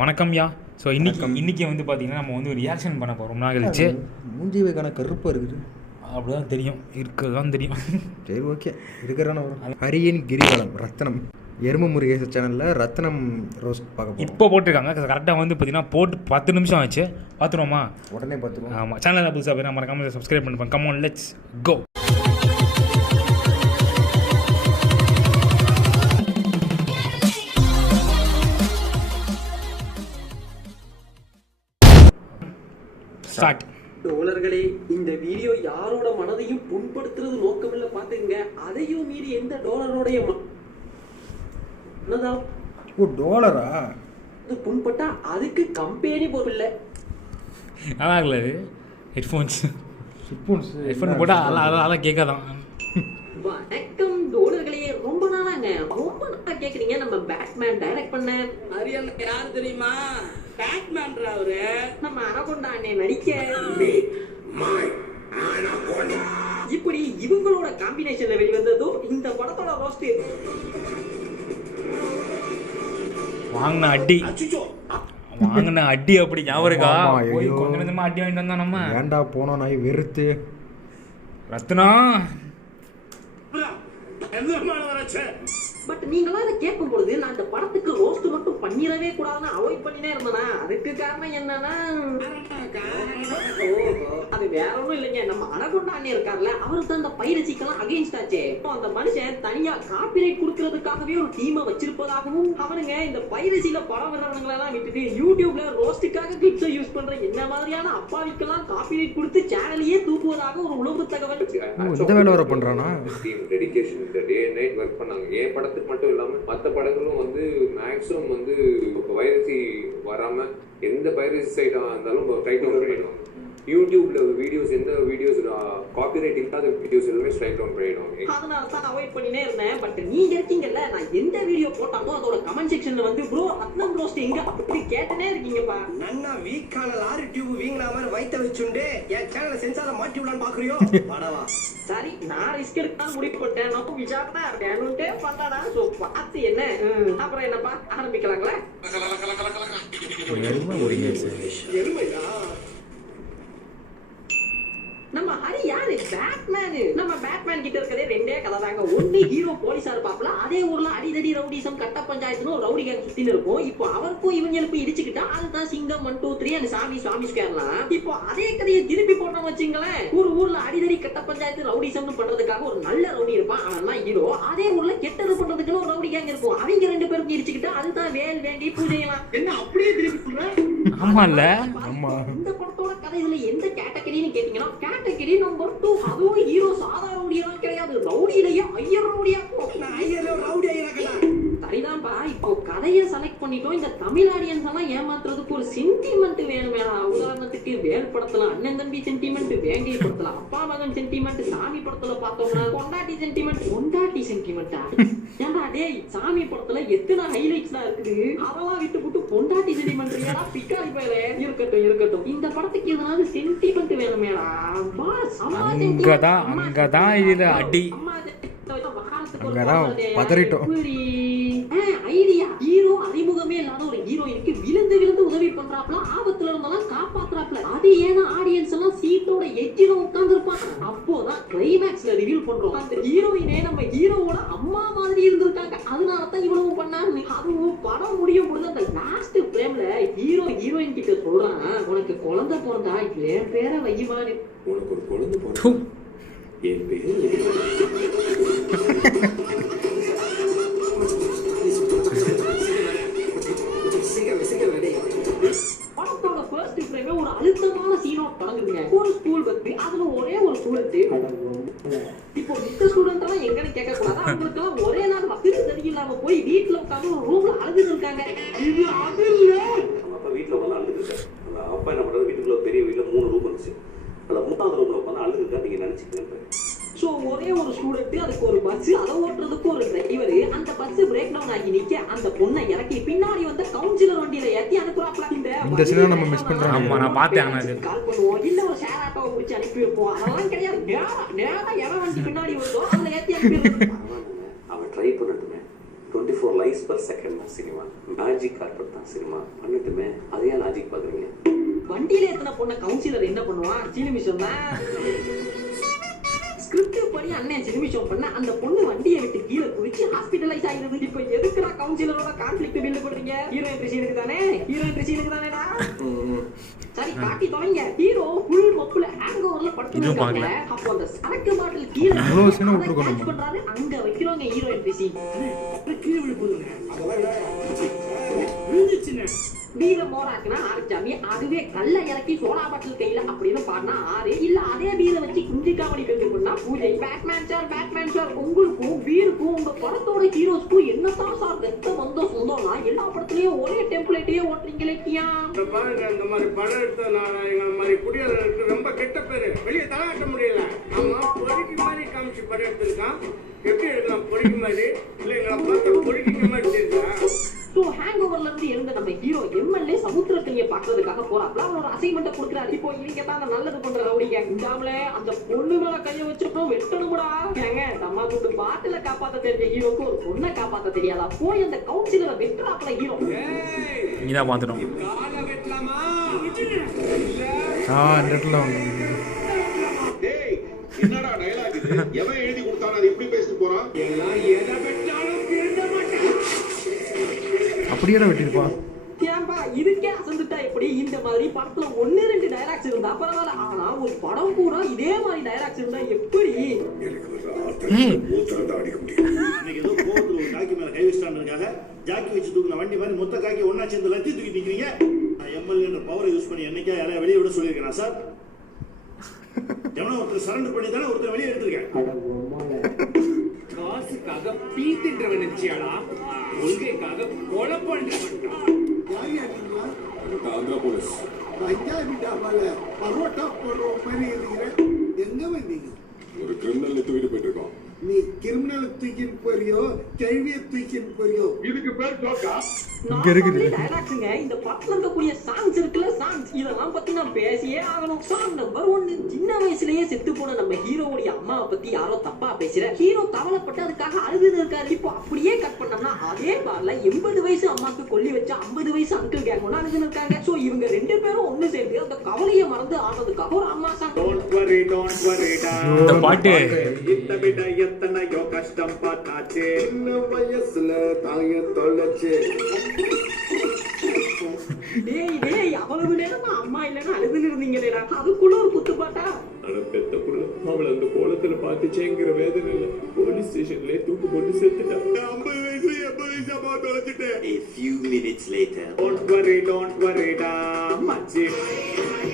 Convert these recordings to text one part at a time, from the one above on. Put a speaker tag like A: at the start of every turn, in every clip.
A: வணக்கம்யா ஸோ இன்னைக்கு இன்னைக்கு வந்து பார்த்தீங்கன்னா நம்ம வந்து ரியாக்ஷன் பண்ண போகிறோம் நாள் கழிச்சு.
B: மூஞ்சி வைக்கான கருப்பாக இருக்குது.
A: அப்படிதான் தெரியும். இருக்கிறது தான் தெரியும்.
B: சரி ஓகே. இருக்கிறான ஹரியன் கிரிவலம் ரத்னம். எரும முருகேச சேனலில் ரத்னம் ரோஸ்ட் பார்க்க
A: இப்போ போட்டிருக்காங்க. கரெக்டாக வந்து பார்த்தீங்கன்னா போட்டு பத்து நிமிஷம் ஆச்சு. பார்த்துருவோமா
B: உடனே பார்த்துருவோம்
A: ஆமாம் சேனலில் புதுசாக போய் மறக்காம சப்ஸ்கிரைப் பண்ணுப்பேன் கமான் லெட்ஸ் கோ ஸ்டார்ட்
C: டோலர்களே இந்த வீடியோ யாரோட மனதையும் புண்படுத்துறது நோக்கமில்ல பாத்துங்க அதையும் மீறி எந்த டோலரோடைய மனதா
B: ஓ டோலரா
C: இது புண்பட்டா அதுக்கு கம்பெனி
A: நல்லா இருக்குல்ல இது? ஹெட்ஃபோன்ஸ்
B: ஹெட்ஃபோன்ஸ்
A: ஹெட்ஃபோன் போட்டால் அதெல்லாம் அதெல்லாம் அதெல்லாம் கேட்காதான்.
C: வணக்கம் டோலர்களே ரொம்ப நாளாங்க. ரொம்ப நாளா கேக்குறீங்க. நம்ம பேட்மேன் டைரக்ட் பண்ண.
D: அரியல் யாரு தெரியுமா? பேட்மேன்ரா அவரு
C: நம்ம அனகொண்டா அண்ணே நடிக்க இப்படி இவங்களோட காம்பினேஷன்ல வெளிவந்ததும் இந்த படத்தோட ரோஸ்ட்
A: வாங்கின அடி.
D: அச்சுச்சோ.
A: வாங்கின அடி அப்படி ஞாபகம் இருக்கா. கொஞ்ச கொஞ்சமா அடி வாங்கிட்டு வந்தோம் நம்ம.
B: ஏன்டா போனோம் நாய் வெறுத்து?
A: ரத்னா.
C: பட் நீங்களாம் இதை கேட்கும் பொழுது நான் இந்த படத்துக்கு ரோஸ்ட் பண்ணிடவே கூடாதுன்னு அவாய்ட் பண்ணினே இருந்தேனா? அதுக்கு காரணம் என்னன்னா ஓஹோ, அது வேற ஒண்ணும் இல்லைங்க. நம்ம அனகொண்டா அண்ணே இருக்கார்ல அவருக்கு தான் அந்த பைரசிக்கெல்லாம் அகைன்ஸ்ட் ஆச்சே. இப்போ அந்த மனுஷன் தனியா காப்பிரைட் கொடுக்கறதுக்காகவே ஒரு டீமை வச்சிருப்பதாகவும் அவனுங்க இந்த பைரசியில படம் வர்றவங்களெல்லாம் விட்டுட்டு யூடியூப்ல ரோஸ்டுக்காக கிளிப்ஸை யூஸ் பண்ற என்ன மாதிரியான அப்பாவிக்கெல்லாம் காப்பிரைட் கொடுத்து சேனலையே தூக்குவதாக ஒரு உளவு தகவல்.
B: பண்ணுறானா
E: டீம் டெடிகேஷன் இந்த டே நைட் ஒர்க் பண்ணாங்க. என் படத்துக்கு மட்டும் இல்லாமல் மற்ற படங்களும் வந்து மேக்ஸிமம் வந்து இப்போ வைரசி வராமல் எந்த வைரசி சைடாக இருந்தாலும் ஸ்ட்ரைக் பண்ணிடுவாங்க யூடியூப்ல வீடியோஸ் எந்த வீடியோஸ் காப்பிரைட் இல்லாத வீடியோஸ் எல்லாமே ஸ்ட்ரைக் டவுன் பண்ணிடுவாங்க
C: அதனால தான் அவாய்ட் பண்ணினே இருந்தேன். பட் நீங்க இருக்கீங்கல்ல நான் எந்த வீடியோ போட்டாலும் அதோட கமெண்ட் செக்ஷன்ல வந்து ப்ரோ ரத்னம் ரோஸ்ட் எங்க அப்படி கேட்டுனே இருக்கீங்கப்பா.
F: நன்னா வீக்கான லாரி டியூப் வீங்கின மாதிரி வயித்த வச்சுண்டு என் சேனலை சென்சார மாட்டி விடலான்னு பாக்குறியோ? படவா
C: சரி நான் ரிஸ்க் எடுக்கலாம் முடிவு போட்டேன் நான் விசாரணை வேணும்ட்டே பண்ணடா சோ பார்த்து என்ன? அப்புறம் என்னப்பா? ஆரம்பிக்கலாங்களா?
B: எரும
F: எருமையா
C: நம்ம ஹரி யாரு? பேட்மேன் நம்ம பேட்மேன் கிட்ட இருக்கதே ரெண்டே கதை தாங்க ஒண்ணு ஹீரோ போலீஸா இருப்பாப்ல அதே ஊர்ல அடிதடி ரவுடிசம் கட்ட பஞ்சாயத்துன்னு ஒரு ரவுடி கேங் சுத்தின்னு இருக்கும். இப்போ அவருக்கும் இவங்களுக்கும் இடிச்சுக்கிட்டா அதுதான் சிங்கம் ஒன் டூ த்ரீ அந்த சாமி சுவாமி ஸ்கேர்லாம் இப்போ அதே கதையை திருப்பி போட்டோம் வச்சுங்களேன். ஒரு ஊர்ல அடிதடி கட்ட பஞ்சாயத்து ரவுடிசம்னு பண்றதுக்காக ஒரு நல்ல ரவுடி இருப்பான். அவன் தான் ஹீரோ அதே ஊர்ல கெட்டது பண்றதுக்குன்னு ஒரு ரவுடி கேங் இருக்கும். அவங்க ரெண்டு பேருக்கும் இடிச்சுக்கிட்டா அதுதான் வேல் வேண்டி பூஜையெல்லாம்.
D: என்ன அப்படியே திருப்பி
B: ஆமா.
C: இந்த படத்தோட கதை இதுல எந்த கேட்டகரின்னு கேட்டீங்கன்னா கேட்டகரி நம்பர் டூ அதுவும் ஹீரோ சாதா ரவுடியெல்லாம் கிடையாது. ரவுடியிலேயே ஐயர் ரவுடியா?
F: நான் ஐயரோ ரவுடி ஐயரா
C: சரிதான்ப்பா இப்போ கதையை செலக்ட் பண்ணிட்டோம். இந்த தமிழ் ஆடியன்ஸ் எல்லாம் ஏமாத்துறதுக்கு ஒரு சென்டிமெண்ட் வேணும் வேணாம் உதாரணத்துக்கு வேல் படத்துல அண்ணன் தம்பி சென்டிமெண்ட் வேங்கை படத்துல அப்பா மகன் சென்டிமெண்ட் சாமி படத்துல பார்த்தோம்னா பொண்டாட்டி சென்டிமெண்ட் பொண்டாட்டி சென்டிமெண்டா ஏன்டா டேய் சாமி படத்துல எத்தனை ஹைலைட்ஸ் தான் இருக்குது அதெல்லாம் விட்டு விட்டு பொண்டாட்டி சென்டிமெண்ட் ஏடா பிக்காரி பேரே இருக்கட்டும் இருக்கட்டும் இந்த படத்துக்கு எதனாவது சென்டிமெண்ட் வேணுமேடா
A: அங்கதான் அங்கதான். இதுல அடி
B: அங்கதான். பதறிட்டோம்.
C: ஐடியா ஹீரோ அறிமுகமே இல்லாத ஒரு ஹீரோயினுக்கு விழுந்து விழுந்து உதவி பண்றாப்ல ஆபத்துல இருந்தெல்லாம் காப்பாத்துறாப்ல அது ஏன்னா ஆடியன்ஸ் எல்லாம் சீட்டோட எட்ஜில உட்கார்ந்து இருப்பாங்க அப்போதான் கிளைமேக்ஸ்ல ரிவீல் பண்றோம். அந்த ஹீரோயினே நம்ம ஹீரோவோட அம்மா மாதிரி இருந்திருக்காங்க. அதனால தான் இவ்வளவு பண்ணாங்க அதுவும் படம் முடியும் பொழுது அந்த லாஸ்ட் ஃப்ரேம்ல ஹீரோ ஹீரோயின் கிட்ட சொல்றான் உனக்கு குழந்தை பிறந்தா என் பேரை வையுமான்னு
E: உனக்கு ஒரு குழந்தை என் பேர்
C: இப்போ மித்த ஸ்டூடெண்ட் எல்லாம் எங்கன்னு கேட்க கூடாது அவங்களுக்கு ஒரே நாள் வசதி சரி போய் வீட்டுல உட்கார்ந்து ஒரு ரூம்ல அழுதுன்னு இருக்காங்க. இது அது இல்ல
G: அப்பா வீட்டுல உட்காந்து அழுதுருக்காரு அந்த அப்பா என்ன பண்ணுறது வீட்டுக்குள்ள பெரிய வீட்டுல மூணு ரூம் இருந்துச்சு அதில் மூணாவது ரூமில் உட்காந்து அழுதுருக்கா நீங்கள் நினச்சிக்கங்க.
C: சோ ஒரே ஒரு ஸ்டூடெண்ட் அதுக்கு ஒரு பஸ் அதை ஓட்டுறதுக்கு ஒரு டிரைவர் அந்த பஸ் பிரேக் டவுன் ஆகி நிக்க அந்த பொண்ணை இறக்கி பின்னாடி வந்து கவுன்சிலர் வண்டியில ஏத்தி அனுப்புறாப்ல இந்த
B: scene நம்ம miss பண்றோம்.
A: ஆமா, நான் பார்த்தேன் ஆனா அது.
C: கால் பண்ணுவோம். இல்ல ஒரு ஷேர் ஆட்டோவை பிடிச்சி அனுப்பி வைப்போம். அதெல்லாம் கிடையாது. நேரா நேரா எவன் வண்டி பின்னாடி வருதோ அதுல ஏத்தி அனுப்பிடுறது
G: அவன் try பண்ணட்டுமே twenty four life per second தான் சினிமா. மேஜிக் கார்பெட் தான் சினிமா. பண்ணட்டுமே? அதையே லாஜிக் பார்க்குறீங்க
C: வண்டியில எத்தனை பொண்ண கவுன்சிலர் என்ன பண்ணுவான்? சினிமிஷம் தான். ஸ்கிரிப்ட் படி அண்ணன் சினிமிஷம் பண்ண அந்த பொண்ணு வண்டியை விட்டு கீழே குதிச்சு ஹாஸ்பிட்டலைஸ் ஆகிறது இப்ப எதுக்குடா கவுன்சிலரோட கான்ஃபிளிக்ட் பில்ட் பண்றீங்க ஹீரோயின் சீனுக்கு தானே? ஹீரோயின் சீனுக்கு தானேடா? சரி காட்டி தொலைங்க. ஹீரோ ஃபுல் மப்புல ஹேங் ஓவர்ல படுத்துறாங்க. அப்போ அந்த சரக்கு பாட்டில் கீழே
B: scene
C: அதை
B: விட்டுருக்கோம்.
C: பண்றாரு. அங்க வைக்கிறோங்க ஹீரோயின் சீன்
D: கீழே விழு போதுங்க. விழுந்துச்சுண்ணே
C: வீர மோராக்குனா ஆறுச்சாமி அதுவே கல்ல இறக்கி சோனா பாட்டில் கையில அப்படின்னு பாடினா ஆறு. இல்ல அதே வீர வச்சு குஞ்சு காமெடி பேசி பண்ணா பூஜை. பேட்மேன் சார் பேட்மேன் சார் உங்களுக்கும் வீருக்கும் உங்க படத்தோட ஹீரோஸ்க்கும் என்னதான் சார் ரத்த வந்தோ சொந்தம்னா எல்லா படத்துலயும் ஒரே டெம்ப்ளேட்டையே ஓட்டுறீங்களே கியா
D: பாருங்க இந்த மாதிரி படம் எடுத்ததுனால எங்களை மாதிரி குடியாளர்களுக்கு ரொம்ப கெட்ட பேரு. வெளியே தலையாட்ட முடியல. ஆமா பொறுக்கி மாதிரி காமிச்சு படம் எடுத்திருக்கான். எப்படி எடுக்கலாம்? பொறுக்கி மாதிரி. இல்ல எங்களை பார்த்த பொறுக்கிக்க மாதிரி தெரியுதா?
C: சோ ஹேங் ஓவர்ல இருந்து இருந்த நம்ம ஹீரோ எம்எல்ஏ சமுத்திரத்தைய பாக்குறதுக்காக போறாப்ல. அவனோட அசைன்மெண்ட் கொடுக்குறாரு. இப்போ இவங்க தான் அந்த நல்லது பண்ற ரவுடிங்க இந்தாமல அந்த பொண்ணு மேல கைய வச்சிருக்கோம் வெட்டணும்டா. ஏங்க நம்ம துண்டு பாட்டில காப்பாத்த தெரிஞ்ச ஹீரோக்கு ஒரு பொண்ணை காப்பாத்த தெரியாதா? போய் அந்த கவுன்சிலரை வெட்டுறாப்ல ஹீரோ
B: ஆ இடத்துல வந்து
H: டேய் என்னடா டயலாக் இது? எவன் எழுதி கொடுத்தானோ அது எப்படி பேசிட்டு போறான்?
D: எல்லாம் எதை மாட்டேன்
B: அப்படியே
C: ஏன்பா இதுக்கே அசந்துட்டா எப்படி? இந்த மாதிரி படத்துல ஒண்ணு ரெண்டு டைலாக்ஸ் இருந்தா பரவாயில்ல. ஆனா ஒரு படம் பூரா இதே மாதிரி டைலாக்ஸ் இருந்தா எப்படி?
I: காக்கி மேல கை வச்சிட்டான்றதுக்காக ஜாக்கி வச்சு தூக்குன வண்டி மாதிரி மொத்த காக்கி ஒண்ணா சேர்ந்து லத்தி தூக்கி நிக்கிறீங்க நான் எம்எல்ஏன்ற பவரை யூஸ் பண்ணி என்னைக்கா யாரையா வெளியே விட சொல்லியிருக்கேன் சார் எவனோ ஒருத்தர் சரண்டர் பண்ணி தானே ஒருத்தர் வெளியே எடுத்திருக்கேன்.
D: காசுக்காக பீத்துன்றவன் நினைச்சியாடா கொள்கைக்காக கொலை பண்றவன்
H: ஆந்திரா போலீஸ்.
F: பரோட்டா போடுற மாதிரி இருக்கிறேன் எங்க வந்தீங்க
H: ஒரு கிரிமினல் தூக்கிட்டு போயிட்டு இருக்கோம்
F: நீ கிரிமினல் தூக்கின்னு போறியோ கேள்வியை தூக்கின்னு போறியோ?
H: இதுக்கு பேர் ஜோக்கா?
B: இங்க இருக்குது.
C: டைலாக்ஸுங்க இந்த படத்துல இருக்கக்கூடிய சாங்ஸ் இருக்குல்ல சாங்ஸ் இதெல்லாம் பத்தி நான் பேசியே ஆகணும். சாங் நம்பர் ஒன்னு சின்ன வயசுலயே செத்து போன நம்ம ஹீரோவுடைய அம்மாவை பத்தி யாரோ தப்பா பேசுற. ஹீரோ கவலைப்பட்டு அதுக்காக அழுது இருக்காரு. இப்போ அப்படியே கட் பண்ணோம்னா அதே பார்ல எண்பது வயசு அம்மாக்கு கொல்லி வச்ச ஐம்பது வயசு அங்கிள் கேங் ஒன்று அழுதுன்னு இருக்காங்க. சோ இவங்க ரெண்டு பேரும் ஒண்ணு சேர்ந்து அந்த கவலையை மறந்து ஆனதுக்காக ஒரு அம்மா சாங்
I: டோன்ட் வரி டோன்ட் வரிடா
A: இந்த பாட்டு
I: எத்தனையோ கஷ்டம் பார்த்தாச்சு.
F: சின்ன வயசுல தாய தொலைச்சு.
C: டேய் டேய் அவ்வளவு நேரமா அம்மா இல்லைன்னு அழுதுன்னு இருந்தீங்களேடா. அதுக்குள்ள ஒரு குத்து பாட்டா?
E: ஆனா பெத்த புள்ள அவளை அந்த கோலத்துல பாத்துச்சேங்கிற வேதனை இல்ல போலீஸ் ஸ்டேஷன்லயே தூக்கு போட்டு செத்துட்டான்.
I: ஐம்பது வயசு எண்பது வயசு அம்மா தொலைச்சிட்டேன்.
F: A few minutes later.
I: வரி டோன்ட் வரிடா மச்சி
C: அப்போ
A: Right,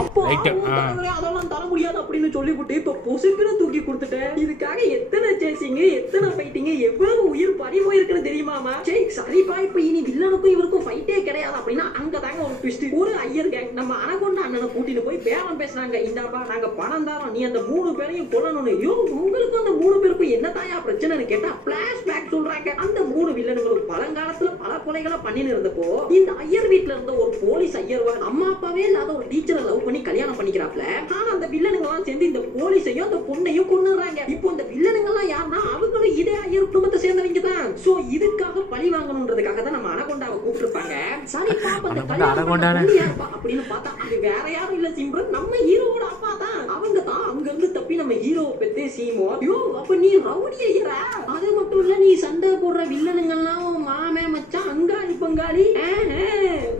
C: அதெல்லாம் தர முடியாது அப்படின்னு சொல்லிவிட்டு இப்ப பொசுக்குன்னு தூக்கி கொடுத்துட்டேன். இதுக்காக எத்தனை சேசிங்க எத்தனை ஃபைட்டிங்க எவ்வளவு உயிர் பறி போயிருக்குன்னு தெரியுமாமா சரி சரிப்பா இப்ப இனி வில்லனுக்கும் இவருக்கும் ஃபைட்டே கிடையாது அப்படின்னா அங்க தாங்க ஒரு ட்விஸ்ட் ஒரு ஐயர் கேங் நம்ம அனகொண்ட அண்ணனை கூட்டிட்டு போய் பேரம் பேசுறாங்க. இந்தாப்பா நாங்க பணம் தரோம் நீ அந்த மூணு பேரையும் கொல்லணும்னு. ஐயோ உங்களுக்கு அந்த மூணு பேருக்கும் என்ன தாயா பிரச்சனைன்னு கேட்டா பிளாஷ்பேக் சொல்றாங்க. அந்த மூணு வில்லனுங்களும் பழங்காலத்துல பல கொலைகளை பண்ணின்னு இருந்தப்போ இந்த ஐயர் வீட்ல இருந்த ஒரு போலீஸ் ஐயர்வா அம்மா அப்பாவே இல்லாத ஒரு டீச்சரை லவ் பண்ணி கல்யாணம் பண்ணிக்கிறாப்ல ஆனா அந்த வில்லனுங்க எல்லாம் சேர்ந்து இந்த போலீஸையும் அந்த பொண்ணையும் கொண்டுறாங்க இப்போ இந்த வில்லனுங்க எல்லாம் யாருன்னா அவங்களும் இதே ஐயர் குடும்பத்தை சேர்ந்தவங்க தான். சோ இதுக்காக பழி வாங்கணும்ன்றதுக்காக தான் நம்ம அனகொண்டாவை கூப்பிட்டுருப்பாங்க. சரி பாப்பா அந்த கல்யாணம் அப்படின்னு பார்த்தா அது வேற யாரும் இல்ல சிம்ரன் நம்ம ஹீரோவோட அப்பா தான். அவங்க தான் அங்க இருந்து தப்பி நம்ம ஹீரோவை பெத்தே சீமோ. ஐயோ அப்ப நீ ரவுடி ஐயரா? அது மட்டும் இல்ல நீ சண்டை போடுற வில்லனுங்கெல்லாம் மாமே மச்சான் அங்காளி பங்காளி.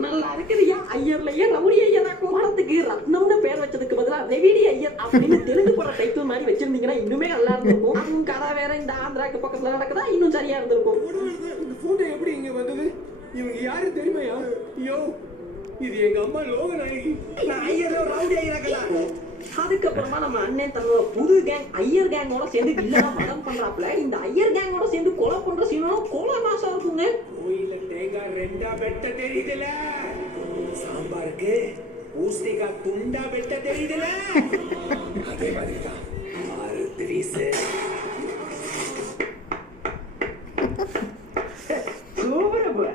C: நல்லா இருக்குதுயா ஐயர்லயே ரவுடி ஐயரா கோலத்துக்கு ரத்னம்னு பேர் வச்சதுக்கு பதிலா ரெவிடி ஐயர் அப்படின்னு தெலுங்கு பட டைட்டில் மாதிரி வச்சிருந்தீங்கன்னா இன்னுமே நல்லா இருந்திருக்கும். அதுவும் கதை வேற இந்த ஆந்திராக்கு பக்கத்துல நடக்குதா? இன்னும் சரியா இருந்திருக்கும்.
D: இந்த போட்டோ எப்படி இங்க வந்தது? இவங்க யாரு தெரியுமையா? ஐயோ இது எங்க அம்மா லோகநாயகி.
F: நான் ஐயரோ ரவுடி ஐயராக்கலாம்
C: அதுக்கப்புறமா நம்ம அண்ணன் தன்னோட புது கேங் ஐயர் கேங்கோட சேர்ந்து வில்லனா படம் பண்றாப்ல இந்த ஐயர் கேங்கோட சேர்ந்து கொலை பண்ற சீனும் கொலை மாசம் இருக்குங்க.
D: கோயில தேங்காய் ரெண்டா வெட்ட தெரியுதுல. சாம்பாருக்கு பூசணிக்காய் துண்டா வெட்ட தெரியுதுல? அதே மாதிரி தான் ஆறு திரீசு
C: சூப்பரா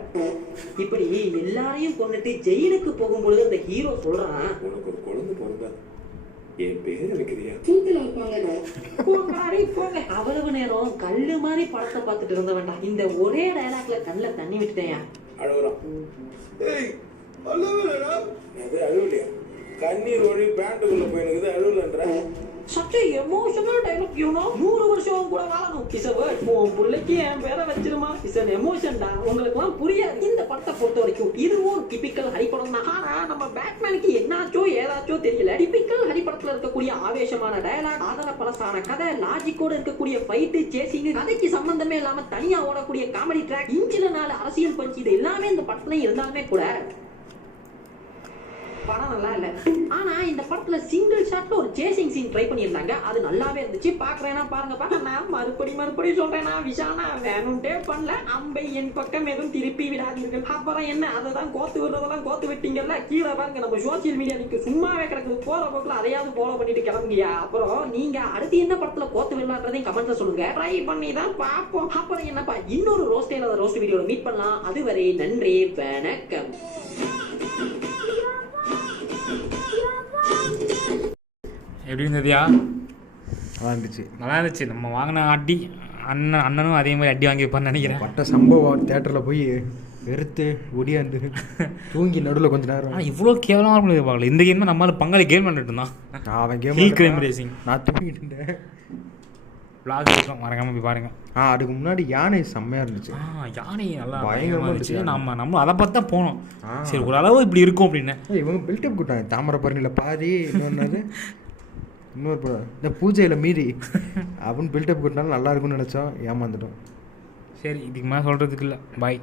C: இப்படி எல்லாரையும் கொண்டுட்டு ஜெயிலுக்கு போகும்பொழுது அந்த ஹீரோ சொல்றான்
E: உனக்கு ஒரு குழந்தை பிறந்தா
G: என் பேரை வைக்கிறியா?
C: போங்க, அடே போங்க. அவ்வளவு நேரம் கல்லு மாதிரி படத்தை பார்த்துட்டு இருந்த வேண்டாம் இந்த ஒரே டயலாக்ல கண்ணுல தண்ணி விட்டுட்டேன்.
D: அழுகுறான் அது அழுவலையா? கண்ணீர் ஒழி பேண்ட்டுக்குள்ள போயிருக்குது அழுவலன்ற?
C: சச்ச எமோஷனல் டைலாக் யூனோ நூறு வருஷம் கூட வாழணும் வேர்ட் உன் பிள்ளைக்கு என் பேரை வச்சிருமா? இஸ் அன் எமோஷன்டா உங்களுக்குலாம் புரியாது. இந்த படத்தை பொறுத்த வரைக்கும் இதுவும் ஒரு டிபிக்கல் ஹரி படம் தான். ஆனா நம்ம பேட்மேனுக்கு என்னாச்சோ ஏதாச்சோ தெரியல. டிபிக்கல் ஹரி படத்துல இருக்கக்கூடிய ஆவேசமான டயலாக் ஆதர கதை லாஜிக்கோட இருக்கக்கூடிய ஃபைட்டு சேசிங் கதைக்கு சம்பந்தமே இல்லாம தனியா ஓடக்கூடிய காமெடி ட்ராக் இன்ச்சில நாலு அரசியல் பஞ்சு இது எல்லாமே இந்த படத்துல இருந்தாலுமே கூட படம் நல்லா இல்ல. ஆனா இந்த படத்துல சிங்கிள் ஷாட்ல ஒரு சேசிங் சீன் ட்ரை பண்ணியிருந்தாங்க. அது நல்லாவே இருந்துச்சு. பார்க்குறேன்னா பாருங்க பாருங்க. நான் மறுபடி மறுபடி சொல்கிறேன்னா விஷானா வேணும்ட்டே பண்ணல. அம்பை என் பக்கம் எதுவும் திருப்பி விடாதீர்கள். அப்புறம் என்ன? அதை தான் கோத்து விடுறதெல்லாம் கோத்து விட்டீங்கல்ல? கீழே பாருங்க நம்ம சோசியல் மீடியா நீங்க சும்மாவே கிடக்குது. போற போக்குல அதையாவது ஃபாலோ பண்ணிட்டு கிளம்புங்கயா அப்புறம் நீங்க அடுத்து என்ன படத்துல கோத்து விடலான்றதையும் கமெண்ட்ல சொல்லுங்க. ட்ரை பண்ணி தான் பார்ப்போம். அப்புறம் என்னப்பா? இன்னொரு ரோஸ்டே இல்லாத ரோஸ்ட் வீடியோல மீட் பண்ணலாம். அதுவரை நன்றி வணக்கம்.
A: எப்படி இருந்ததுயா?
B: நல்லா இருந்துச்சு.
A: நல்லா இருந்துச்சு. நம்ம வாங்கின அடி அண்ணன் அண்ணனும் அதே மாதிரி அடி வாங்கியிருப்பான்னு நினைக்கிறேன்.
B: பட்ட சம்பவம் தேட்டரில் போய் வெறுத்து ஒடியாந்து தூங்கி நடுவில் கொஞ்ச நேரம்.
A: ஆனால் இவ்வளோ கேவலமாக இருக்கும் எதிர்பார்க்கல. இந்த கேம் நம்மளால பங்காளி கேம் பண்ணிட்டு இருந்தான்.
B: நான் அவன் கேம்
A: Hill climb racing.
B: நான் தூங்கிட்டு இருந்தேன்.
A: Vlog இருக்கும் மறக்காம போய் பாருங்க.
B: ஆ அதுக்கு முன்னாடி யானை செம்மையாக இருந்துச்சு.
A: ஆ யானை நல்லா
B: பயங்கரமா
A: பயங்கரமாக இருந்துச்சு. நம்ம நம்ம அதை பார்த்து தான் போனோம். சரி ஓரளவு இப்படி இருக்கும் அப்படின்னு.
B: இவங்க பில்டப் கூட்டாங்க தாமிரபரணியில் பாதி இன்னொன்று இன்னொரு படம் இந்த பூஜையில் மீறி அப்படின்னு பில்டப் கொடுத்தாலும் நல்லா இருக்கும்னு நினச்சோம் ஏமாந்துட்டோம்
A: சரி இதுக்கு மேலே சொல்கிறதுக்கு இல்லை. பாய்